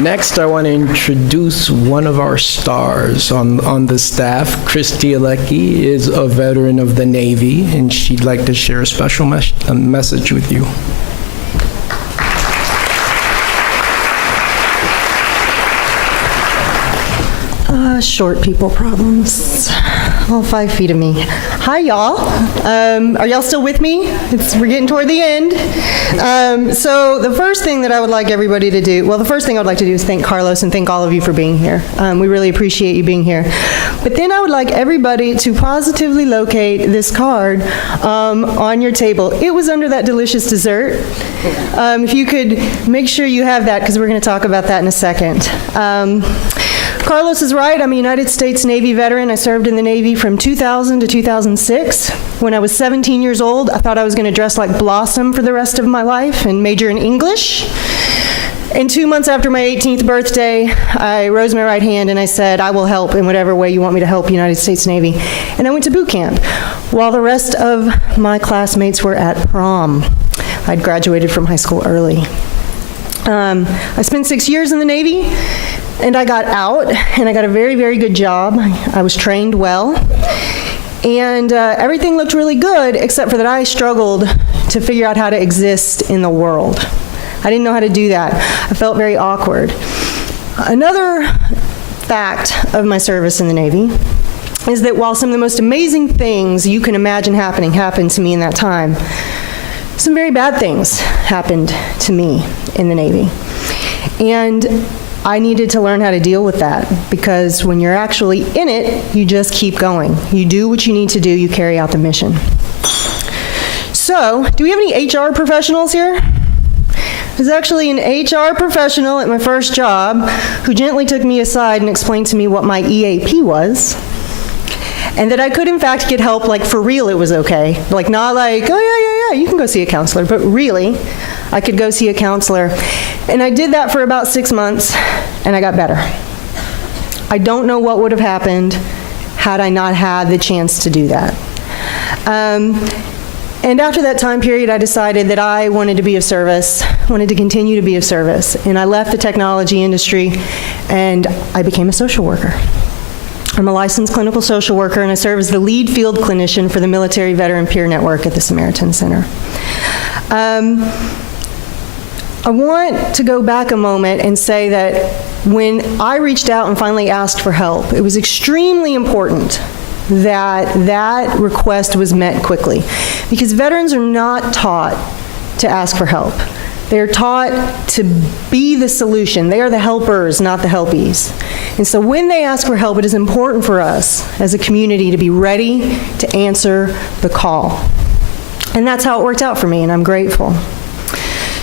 Next, I want to introduce one of our stars on the staff. Christy Aletky is a veteran of the Navy, and she'd like to share a special message with you. Short people problems. All 5 feet of me. Hi, y'all. Are y'all still with me? We're getting toward the end. So the first thing that I would like everybody to do, well, the first thing I would like to do is thank Carlos and thank all of you for being here. We really appreciate you being here. But then I would like everybody to positively locate this card on your table. It was under that delicious dessert. If you could make sure you have that, because we're going to talk about that in a second. Carlos is right. I'm a United States Navy veteran. I served in the Navy from 2000 to 2006. When I was 17 years old, I thought I was going to dress like Blossom for the rest of my life and major in English. And 2 months after my 18th birthday, I rose my right hand and I said, I will help in whatever way you want me to help United States Navy. And I went to boot camp while the rest of my classmates were at prom. I'd graduated from high school early. I spent 6 years in the Navy. And I got out, and I got a very, very good job. I was trained well, and everything looked really good, except for that I struggled to figure out how to exist in the world. I didn't know how to do that. I felt very awkward. Another fact of my service in the Navy is that while some of the most amazing things you can imagine happened to me in that time, some very bad things happened to me in the Navy. And I needed to learn how to deal with that, because when you're actually in it, you just keep going. You do what you need to do, you carry out the mission. So, do we have any HR professionals here? There's actually an HR professional at my first job who gently took me aside and explained to me what my EAP was, and that I could in fact get help, like for real it was okay. Like not like, oh yeah, you can go see a counselor, but really, I could go see a counselor. And I did that for about 6 months, and I got better. I don't know what would have happened had I not had the chance to do that. And after that time period, I decided that I wanted to be of service, wanted to continue to be of service. And I left the technology industry, and I became a social worker. I'm a licensed clinical social worker, and I serve as the lead field clinician for the Military Veteran Peer Network at the Samaritan Center. I want to go back a moment and say that when I reached out and finally asked for help, it was extremely important that that request was met quickly, because veterans are not taught to ask for help. They're taught to be the solution. They are the helpers, not the helpies. And so when they ask for help, it is important for us as a community to be ready to answer the call. And that's how it worked out for me, and I'm grateful.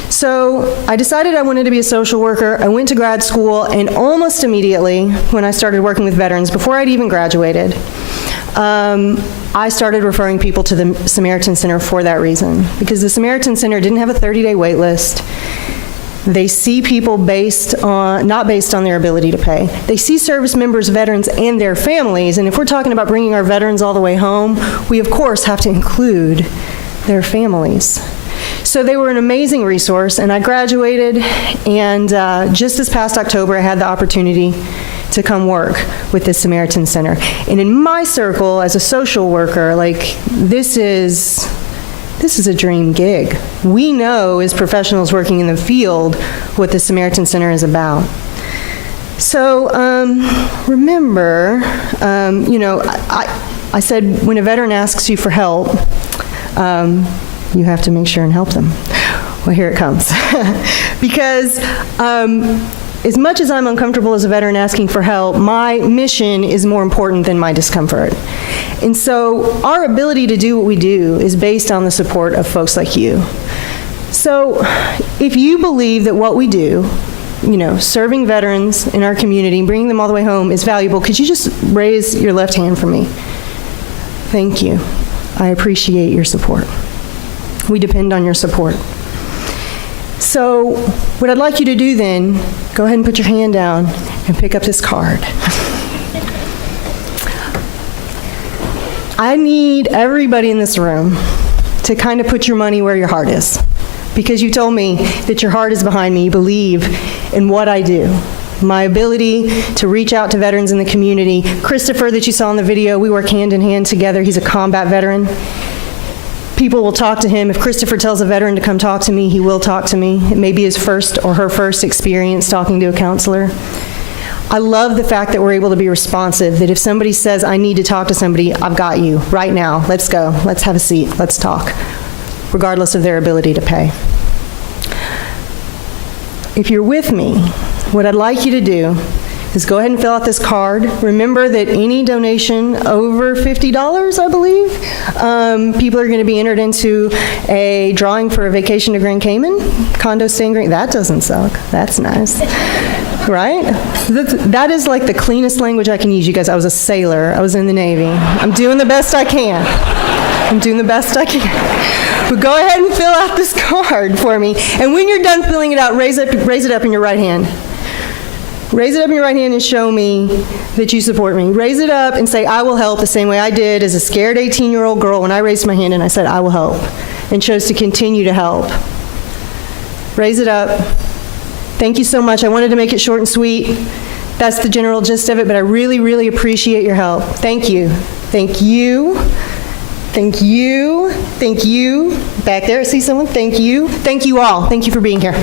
So I decided I wanted to be a social worker. I went to grad school, and almost immediately when I started working with veterans, before I'd even graduated, I started referring people to the Samaritan Center for that reason, because the Samaritan Center didn't have a 30-day wait list. They see people not based on their ability to pay. They see service members, veterans, and their families, and if we're talking about bringing our veterans all the way home, we of course have to include their families. So they were an amazing resource, and I graduated, and just this past October I had the opportunity to come work with the Samaritan Center. And in my circle as a social worker, like this is a dream gig. We know as professionals working in the field what the Samaritan Center is about. So remember, I said when a veteran asks you for help, you have to make sure and help them. Well, here it comes. Because as much as I'm uncomfortable as a veteran asking for help, my mission is more important than my discomfort. And so our ability to do what we do is based on the support of folks like you. So if you believe that what we do, serving veterans in our community, bringing them all the way home is valuable, could you just raise your left hand for me? Thank you. I appreciate your support. We depend on your support. So what I'd like you to do then, go ahead and put your hand down and pick up this card. I need everybody in this room to kind of put your money where your heart is, because you told me that your heart is behind me. You believe in what I do. My ability to reach out to veterans in the community. Christopher, that you saw in the video, we work hand in hand together. He's a combat veteran. People will talk to him. If Christopher tells a veteran to come talk to me, he will talk to me. It may be his first or her first experience talking to a counselor. I love the fact that we're able to be responsive, that if somebody says, I need to talk to somebody, I've got you right now. Let's go. Let's have a seat. Let's talk, regardless of their ability to pay. If you're with me, what I'd like you to do is go ahead and fill out this card. Remember that any donation over $50, I believe, people are going to be entered into a drawing for a vacation to Grand Cayman, condo stay in Grand. That doesn't suck. That's nice. Right? That is like the cleanest language I can use, you guys. I was a sailor. I was in the Navy. I'm doing the best I can. I'm doing the best I can. But go ahead and fill out this card for me. And when you're done filling it out, raise it up in your right hand. Raise it up in your right hand and show me that you support me. Raise it up and say, I will help, the same way I did as a scared 18-year-old girl when I raised my hand and I said, I will help, and chose to continue to help. Raise it up. Thank you so much. I wanted to make it short and sweet. That's the general gist of it, but I really, really appreciate your help. Thank you. Thank you. Thank you. Thank you. Back there, I see someone. Thank you. Thank you all. Thank you for being here.